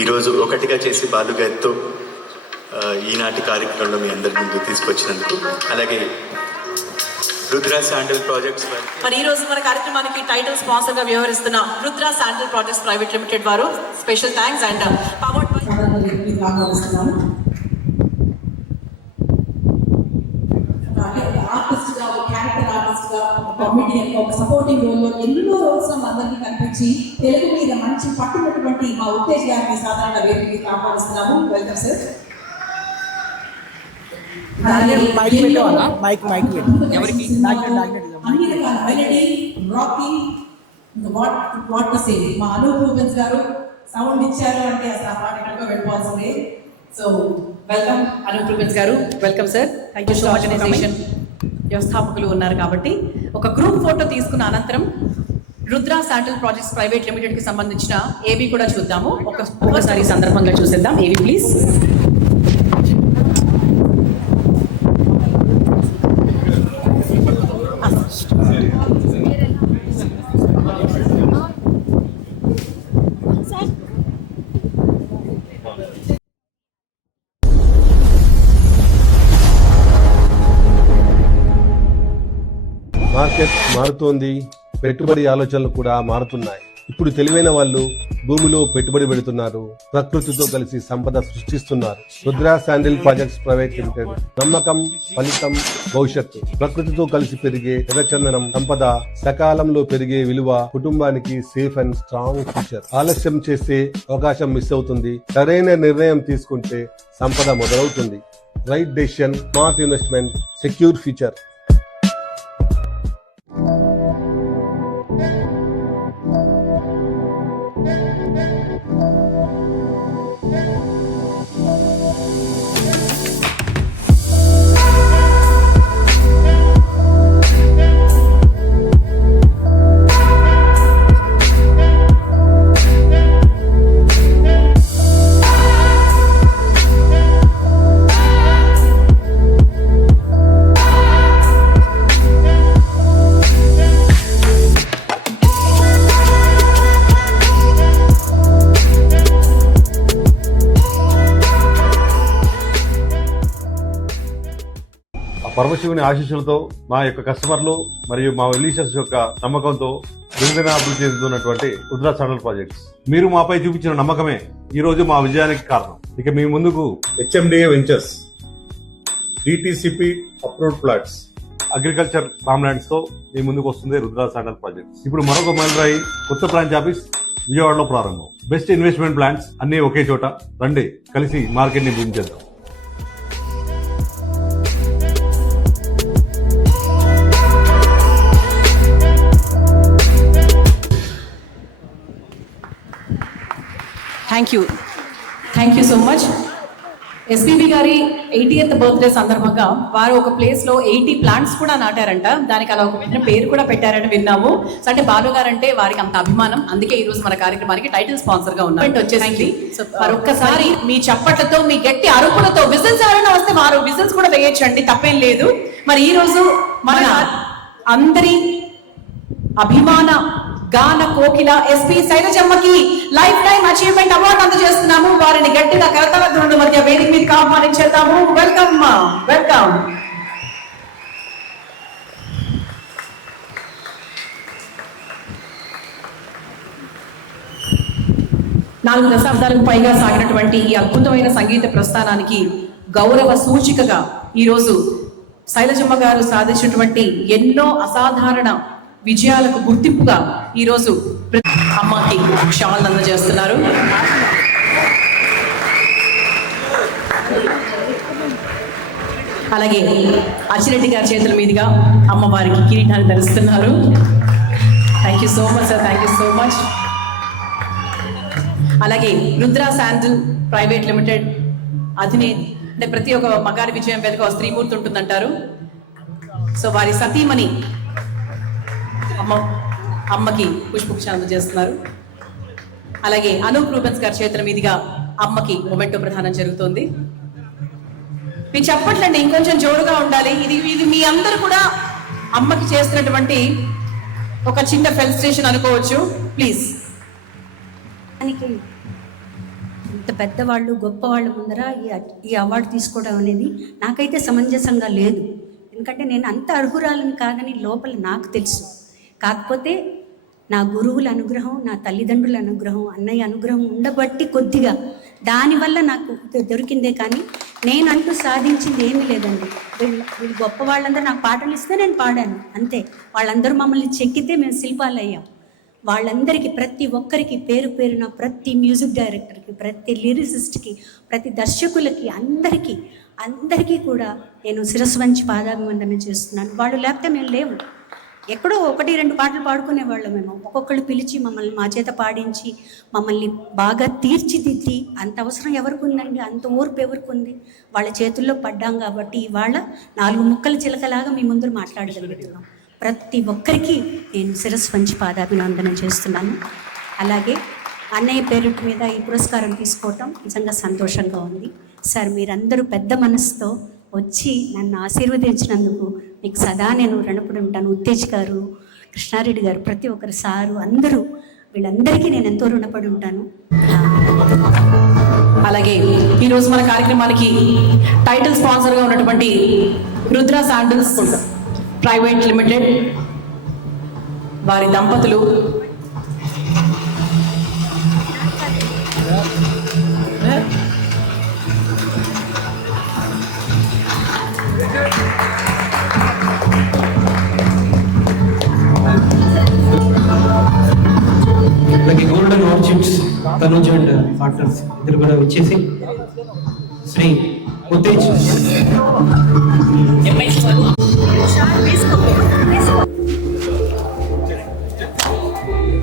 ఈరోజు ఒకటిగా చేసి బాలు గారితో ఈనాటి కార్యక్రమంలో మీ అందరి ముందు తీసుకొచ్చినందుకు, అలాగే రుద్ర శాండిల్ ప్రాజెక్ట్స్ మరి ఈ రోజు మన కార్యక్రమానికి టైటిల్ స్పాన్సర్ గా వ్యవహరిస్తున్న Rudra sandal projects private limited వారు special thanks and powered by artist గా, క్యారెక్టర్ ఆర్టిస్ట్ గా, కామెడియన్ గా, ఒక సపోర్టింగ్ రోల్ లో ఎన్నో రోల్స్ అందరికీ కనిపించి తెలుగు మీద మంచి పట్టున్నటువంటి మా ఉత్తేజ్ గారిని సాధారణ వేదికకి ఆహ్వానిస్తున్నాము. Welcome sir. అన్ని రకాల melody, rocking, what to say, మా అనూప్ రూబెన్స్ గారు సౌండ్ ఇచ్చారు అంటే అసలు ఆ పాట ఎక్కడికో వెళ్ళిపోవాల్సిందే. So welcome Anup Rubens garu, welcome sir. Thank you so much. Organisation వ్యవస్థాపకులు ఉన్నారు కాబట్టి ఒక గ్రూప్ ఫోటో తీసుకున్న అనంతరం Rudra sandal projects private limited కి సంబంధించిన ఏబీ కూడా చూద్దాము. ఒకసారి సందర్భంగా చూసేద్దాం. AB please. మార్కెట్ మారుతోంది, పెట్టుబడి ఆలోచనలు కూడా మారుతున్నాయి. ఇప్పుడు తెలివైన వాళ్ళు భూమిలో పెట్టుబడి పెడుతున్నారు, ప్రకృతితో కలిసి సంపద సృష్టిస్తున్నారు. Rudra sandal projects private limited. నమ్మకం, ఫలితం, భవిష్యత్తు. ప్రకృతితో కలిసి పెరిగే ఎర్రచందనం సంపద, సకాలంలో పెరిగే విలువ, కుటుంబానికి సేఫ్ అండ్ స్ట్రాంగ్ ఫ్యూచర్. ఆలస్యం చేస్తే అవకాశం మిస్ అవుతుంది. సరైన నిర్ణయం తీసుకుంటే సంపద మొదలవుతుంది. Right decision, smart investment, secure future. పరమశివుని ఆశీస్సులతో మా యొక్క కస్టమర్లు మరియు మా వెల్విషర్స్ యొక్క నమ్మకంతో దినదిన అభివృద్ధి చెందుతున్నటువంటి రుద్ర శాండిల్ ప్రాజెక్ట్స్. మీరు మాపై చూపించిన నమ్మకమే ఈ రోజు మా విజయానికి కారణం. ఇక మీ ముందుకు HMDA ventures, DTCP approved plots, agriculture form lands తో మీ ముందుకు వస్తుంది రుద్ర శాండిల్ ప్రాజెక్ట్స్. ఇప్పుడు మరొక మైలురాయి, కొత్త బ్రాంచ్ ఆఫీస్ విజయవాడలో ప్రారంభం. బెస్ట్ ఇన్వెస్ట్మెంట్ ప్లాన్స్ అన్ని ఒకే చోట. రండి, కలిసి మార్కెట్ ని బూమ్ చేద్దాం. Thank you so much. SPB గారి 80th బర్త్డే సందర్భంగా వారు ఒక ప్లేస్ లో 80 ప్లాంట్స్ కూడా నాటారంట. దానికి అలా ఒక పేరు కూడా పెట్టారని విన్నాము. అంటే బాలు గారు అంటే వారికి అంత అభిమానం. అందుకే ఈ రోజు మన కార్యక్రమానికి టైటిల్ స్పాన్సర్ గా ఉన్నారు. వచ్చేసి మరొక్కసారి మీ చప్పట్లతో, మీ గట్టి అరుపులతో విజిల్స్ ఎవరైనా వస్తే వారు విజిల్స్ కూడా వేయొచ్చండి, తప్పేం లేదు. మరి ఈ రోజు మన అందరి అభిమాన గాన కోకిల ఎస్పీ శైలజమ్మకి లైఫ్ టైమ్ అచీవ్మెంట్ అవార్డు అందజేస్తున్నాము. వారిని గట్టిగా కరతాళ ధ్వనుల మధ్య వేదిక మీదకి ఆహ్వానించేద్దాము. వెల్కమ్ మా, వెల్కమ్. నాలుగు దశాబ్దాలకు పైగా సాగినటువంటి ఈ అద్భుతమైన సంగీత ప్రస్థానానికి గౌరవ సూచికగా ఈరోజు శైలజమ్మ గారు సాధించినటువంటి ఎన్నో అసాధారణ విజయాలకు గుర్తింపుగా ఈరోజు అమ్మకి షాల్ అందజేస్తున్నారు. అలాగే అచ్చిరెడ్డి గారి చేతుల మీదుగా అమ్మవారికి కిరీటాన్ని ధరిస్తున్నారు. Thank you so much sir, thank you so much. అలాగే రుద్ర శాండిల్ ప్రైవేట్ లిమిటెడ్ అధినేత, అంటే ప్రతి ఒక్క మగారి విజయం వెనుక స్త్రీమూర్తి ఉంటుందంటారు. సో వారి సతీమణి అమ్మకి పుష్పగుచ్ఛం అందజేస్తున్నారు. అలాగే అనూప్ రూబెన్స్ గారి చేతుల మీదుగా అమ్మకి మొమెంటో ప్రదానం జరుగుతోంది. మీరు చెప్పట్లండి, ఇంకొంచెం జోరుగా ఉండాలి. ఇది మీ అందరూ కూడా అమ్మకి చేస్తున్నటువంటి ఒక చిన్న ఫెలిసిటేషన్ అనుకోవచ్చు. ప్లీజ్. ఇంత పెద్దవాళ్ళు గొప్పవాళ్ళ ముందర ఈ అవార్డు తీసుకోవడం అనేది నాకైతే సమంజసంగా లేదు. ఎందుకంటే నేను అంత అర్హురాలని కాదని లోపల నాకు తెలుసు. కాకపోతే నా గురువుల అనుగ్రహం, నా తల్లిదండ్రుల అనుగ్రహం, అన్నయ్య అనుగ్రహం ఉండబట్టి కొద్దిగా దానివల్ల నాకు దొరికిందే. కానీ నేనంటూ సాధించింది ఏమీ లేదండి. వీళ్ళు గొప్ప వాళ్ళందరూ నాకు పాటలు ఇస్తే నేను పాడాను అంతే. వాళ్ళందరూ మమ్మల్ని చెక్కితే మేము శిల్పాలు అయ్యాం. వాళ్ళందరికీ ప్రతి ఒక్కరికి పేరు పేరున, ప్రతి మ్యూజిక్ డైరెక్టర్కి, ప్రతి లిరిసిస్ట్కి, ప్రతి దర్శకులకి, అందరికీ కూడా నేను శిరస్సు వంచి పాదాభివందనం చేస్తున్నాను. వాళ్ళు లేకపోతే మేము లేవు. ఎక్కడో 1-2 పాటలు పాడుకునేవాళ్ళం మేము. ఒక్కొక్కళ్ళు పిలిచి మమ్మల్ని మా చేత పాడించి మమ్మల్ని బాగా తీర్చిదిద్ది అంత అవసరం ఎవరికి ఉందండి, అంత ఓర్పు ఎవరికి ఉంది? వాళ్ళ చేతుల్లో పడ్డాం కాబట్టి ఇవాళ 4 ముక్కల చిలకలాగా మీ ముందు మాట్లాడగలుగుతున్నాం. ప్రతి ఒక్కరికి నేను శిరస్సు వంచి పాదాభివందనం చేస్తున్నాను. అలాగే అన్నయ్య పేరు మీద ఈ పురస్కారం తీసుకోవటం నిజంగా సంతోషంగా ఉంది. సార్, మీరందరూ పెద్ద మనసుతో వచ్చి నన్ను ఆశీర్వదించినందుకు మీకు సదా నేను రుణపడి ఉంటాను. ఉత్తేజ్ గారు, కృష్ణారెడ్డి గారు, ప్రతి ఒక్కరు, సారు, అందరూ, వీళ్ళందరికీ నేను ఎంతో రుణపడి ఉంటాను. అలాగే ఈరోజు మన కార్యక్రమానికి టైటిల్ స్పాన్సర్గా ఉన్నటువంటి రుద్ర శాండిల్స్ ప్రైవేట్ లిమిటెడ్ వారి దంపతులు అలాగే golden orchids Tanuj and partners ఇద్దరు కూడా వచ్చేసి శ్రీ ఉత్తేజ్,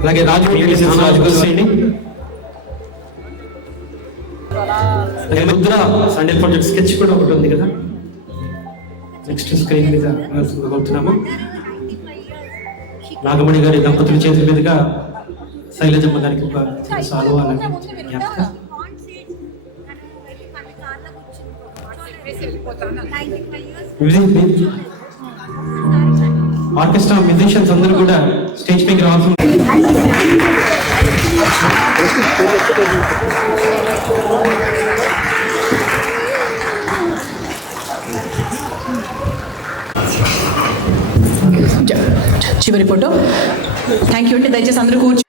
అలాగే రాజు రాజు గారు చేయండి. అలాగే రుద్ర సండే ప్రాజెక్ట్ స్కెచ్ కూడా ఒకటి ఉంది కదా, నెక్స్ట్ స్క్రీన్ మీద వెళ్తున్నాము. నాగమణి గారి దంపతుల చేతుల మీదుగా శైలజమ్మ గారికి ఒక సాల్వ అలాగే జ్ఞాపకం. ఆర్కెస్ట్రా మ్యూజిషియన్స్ అందరూ కూడా స్టేజ్ పైకి రావాల్సి చివరి ఫోటో. థ్యాంక్ యూ అండి. దయచేసి అందరూ కూర్చో.